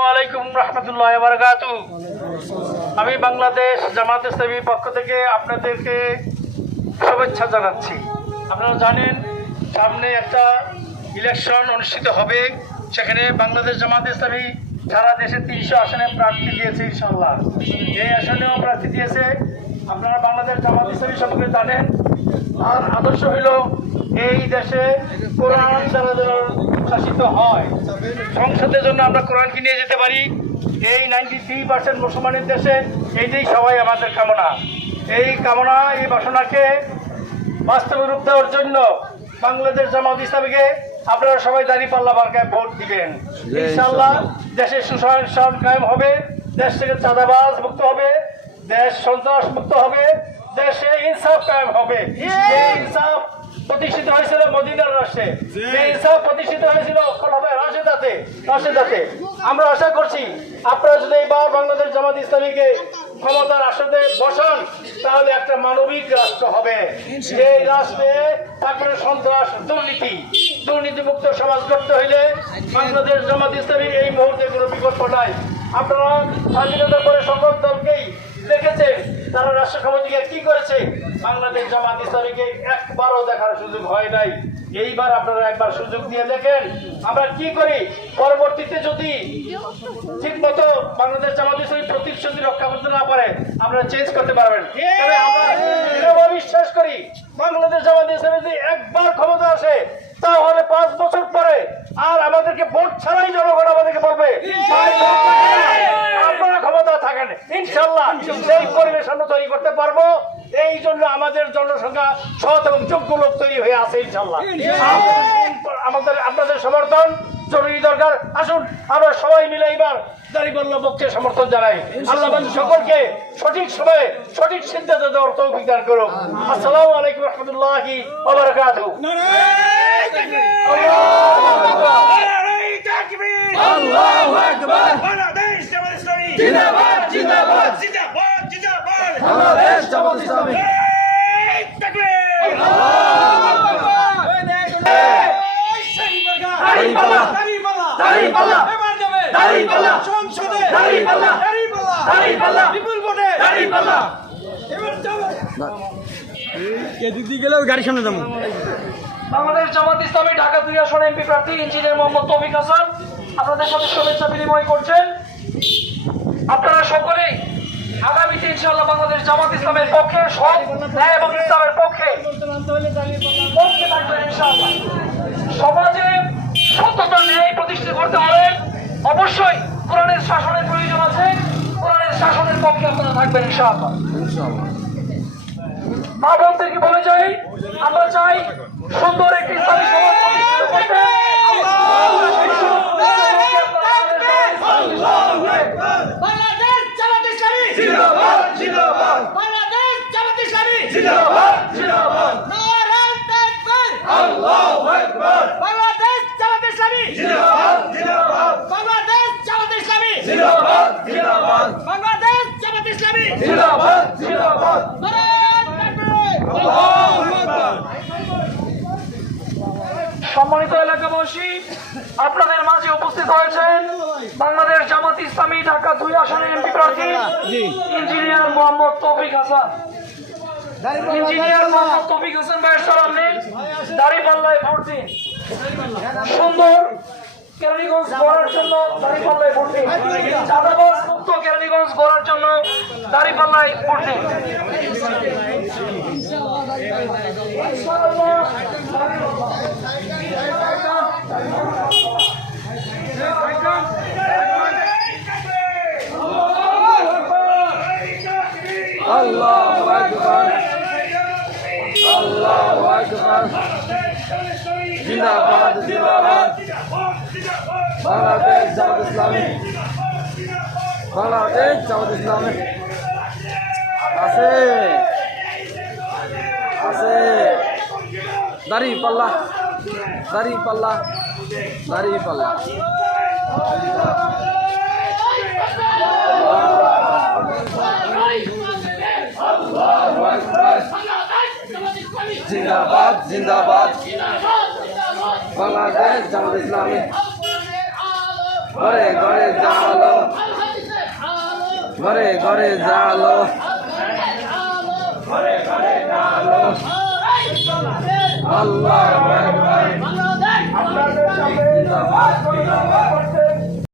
আলাইকুম আমি বাংলাদেশ জামাত ইসলামী পক্ষ থেকে আপনাদেরকে শুভেচ্ছা জানাচ্ছি। আপনারা জানেন, সামনে একটা ইলেকশন অনুষ্ঠিত হবে। সেখানে বাংলাদেশ জামাত ইসলামী সারা দেশে তিনশো আসনে প্রার্থী দিয়েছে ইনশাল্লাহ এই আসনেও প্রার্থী দিয়েছে, আপনারা বাংলাদেশ জামাত ইসলামী সম্পর্কে জানেন। আর আদর্শ হইল এই দেশে কোরআন দ্বারা যেন শাসিত হয়। সংসদের জন্য আমরা কোরআনকে নিয়ে যেতে পারি। এই নাইনটি থ্রি পার্সেন্ট মুসলমানের দেশে এইটাই সবাই আমাদের কামনা। এই কামনা, এই বাসনাকে বাস্তবে রূপ দেওয়ার জন্য বাংলাদেশ জামাত ইসলামীকে আপনারা সবাই দাঁড়িয়ে পাল্লা বারকায় ভোট দিবেন। ইনশাল্লাহ দেশের সুশাসন কায়েম হবে, দেশ থেকে চাঁদাবাজ মুক্ত হবে, দেশ সন্ত্রাস মুক্ত হবে, দেশে ইনসাফ কায়েম হবে। ইনসাফ প্রতিষ্ঠিত হয়েছিল মদিনার রাষ্ট্রে। এই ইনসাফ প্রতিষ্ঠিত হয়েছিল কলমে রাশেদাতে রাশেদাতে। আমরা আশা করছি আপনারা যদি এইবার বাংলাদেশ জামাত ইসলামীকে ক্ষমতার আসতে বসান তাহলে একটা মানবিক রাষ্ট্র হবে। এই রাষ্ট্রে তারপরে সন্ত্রাস দুর্নীতি দুর্নীতিমুক্ত সমাজ করতে হইলে বাংলাদেশ জামাত ইসলামী এই মুহূর্তে কোনো বিকল্প নাই। আপনারা স্বাধীনতার পরে সকল দলকেই দেখেছেন তারা রাষ্ট্র ক্ষমতাকে কি করেছে বাংলাদেশ জামাত ইসলামীকে একবারও দেখার সুযোগ হয় নাই। এইবার আপনারা একবার সুযোগ দিয়ে দেখেন, আমরা কি করি? পরবর্তীতে যদি ঠিক মতো বাংলাদেশ জামাত ইসলামী প্রতিশ্রুতি রক্ষা করতে না পারে আমরা চেঞ্জ করতে পারবেন। আমরা বিশ্বাস করি, বাংলাদেশ জামাত ইসলামী যদি একবার ক্ষমতা আসে, তাহলে পাঁচ বছর পরে আর আমাদেরকে ভোট ছাড়াই জনগণ আমাদেরকে বলবে। আপনারা ক্ষমতা থাকেন। ইনশাল্লাহ সেই পরিবেশ আমরা তৈরি করতে পারব। এই জন্য আমাদের জনসংখ্যা সৎ এবং যোগ্য লোক তৈরি হয়ে আছে ইনশাল্লাহ আমাদের, আপনাদের সমর্থন জরুরি দরকার। আসুন, আমরা সবাই মিলে এবার দাঁড়িপাল্লা পক্ষে সমর্থন জানাই। আল্লাহ সকলকে সঠিক সময়ে সঠিক সিদ্ধান্ত দেওয়ার তৌফিক দান করুন আসসালামু আলাইকুম রহমতুল্লাহি ওয়া বারাকাতুহু আল্লাহু আকবার বাংলাদেশ জামাত ইসলামী জিন্দাবাদ জিন্দাবাদ জিন্দাবাদ জিন্দাবাদ বাংলাদেশ জামাত ইসলামী এই তাকবীর দাঁড়িপাল্লা, দাঁড়িপাল্লা, এবার যাবে দাঁড়িপাল্লা, সংসদে দাঁড়িপাল্লা, দাঁড়িপাল্লা দাঁড়িপাল্লা, বিপুল ভোটে দাঁড়িপাল্লা। এবার যাবে এদিক দিয়ে গেলেও গাড়ির সামনে যাব বাংলাদেশ জামাত ইসলামী ঢাকা দুই আসন এমপি প্রার্থী ইঞ্জিনিয়ার মোহাম্মদ তৌফিক হাসান। আপনাদের সাথে শুভেচ্ছা বিনিময় করছেন। আপনারা সকলেই আগামীতে ইনশাআল্লাহ বাংলাদেশ জামাত ইসলামের পক্ষে ন্যায় এবং ইসলামের পক্ষে পক্ষে থাকবেন ইনশাআল্লাহ। সমাজে সত্যতা ন্যায় প্রতিষ্ঠিত করতে হলে অবশ্যই কোরআনের শাসনের প্রয়োজন আছে কোরআনের শাসনের পক্ষে আপনারা থাকবেন ইনশাআল্লাহ। মা বোনদেরকে বলে যাই আমরা চাই সুন্দর একটি ইসলামী সমাজ প্রতিষ্ঠিত করতে বাংলাদেশ জামাত ইসলামী জিন্দাবাদ জিন্দাবাদ বাংলাদেশ জামাত ইসলামী জিন্দাবাদ জিন্দাবাদ। নারায়ণ তাকবীর আল্লাহু আকবার। বাংলাদেশ জামাত ইসলামী। জিন্দাবাদ জিন্দাবাদ। বাংলাদেশ জামাত ইসলামী। জিন্দাবাদ জিন্দাবাদ। বাংলাদেশ জামাত ইসলামী। জিন্দাবাদ জিন্দাবাদ। সম্মানিত এলাকাবাসী আপনাদের মাঝে উপস্থিত হয়েছেন বাংলাদেশ জামাত ইসলামী ঢাকা দুই আসনের এমপি প্রার্থী ইঞ্জিনিয়ার মোহাম্মদ তৌফিক হাসান। ইঞ্জিনিয়ার মোহাম্মদ তৌফিক হাসান ভাইয়ের সামনে দাঁড়িপাল্লায় ভোট দিন। সুন্দর কেরানীগঞ্জ গড়ার জন্য দাঁড়িপাল্লায় ভোট দিন। চাঁদাবাজ মুক্ত কেরানীগঞ্জ গড়ার জন্য দাঁড়িপাল্লায় ভোট দিন আকবার আল্লাহু আকবার জিন্দাবাদ জিন্দাবাদ। বাংলাদেশ জামাত ইসলামী। বাংলাদেশ জামাত ইসলামী। আছে আছে। দাড়ি পাল্লা দাড়ি পাল্লা দাড়ি পাল্লা। জিন্দাবাদ। বাংলাদেশ জামাত ইসলামী। ঘরে ঘরে জালো। ঘরে ঘরে জালো। ঘরে ঘরে জালো। আল্লাহ জিন্দাবাদ জিন্দাবাদ।